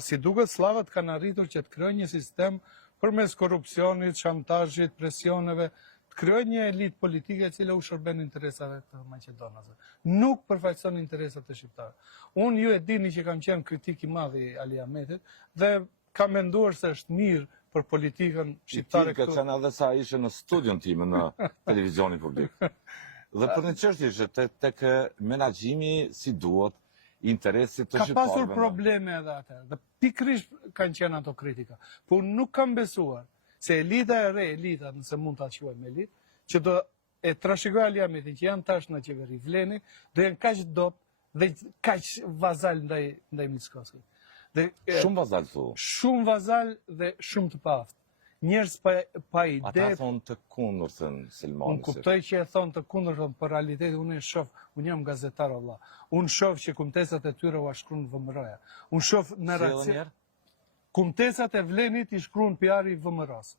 si duket slavët kanë arritur që të krijojnë një sistem përmes korrupsionit, shantazhit, presioneve, të krijojnë një elitë politike e cila u shërben interesave të maqedonasve. Nuk përfaqëson interesat e shqiptarëve. Unë ju e dini që kam qenë kritik i madh i Ali Ahmetit dhe kam menduar se është mirë për politikën shqiptare këtu. Ka qenë edhe sa ishe në studion tim në televizionin publik. Dhe për një çështje që tek menaxhimi si duhet, interesit të shqiptarëve. Ka pasur probleme edhe atëherë. Dhe pikërisht kanë qenë ato kritika. Po unë nuk kam besuar se elita e re, elita, nëse mund ta quajmë elitë, që do e trashëgoj Ali Ahmetin që janë tash në qeveri vleni, do jenë kaq dop dhe kaq vazal ndaj Mickoskit. Shumë vazal thu. Shumë vazal dhe shumë të paftë. Njerëz pa ide. Ata thonë të kundërtën Selmani. Unë kuptoj që e thonë të kundërtën, për realiteti unë e shoh, unë jam gazetar valla. Unë shoh që kumtesat e tyre u shkruan VMR-ja. Unë shoh në raci. Kumtesat e Vlenit i shkruan PR-i VMR-s.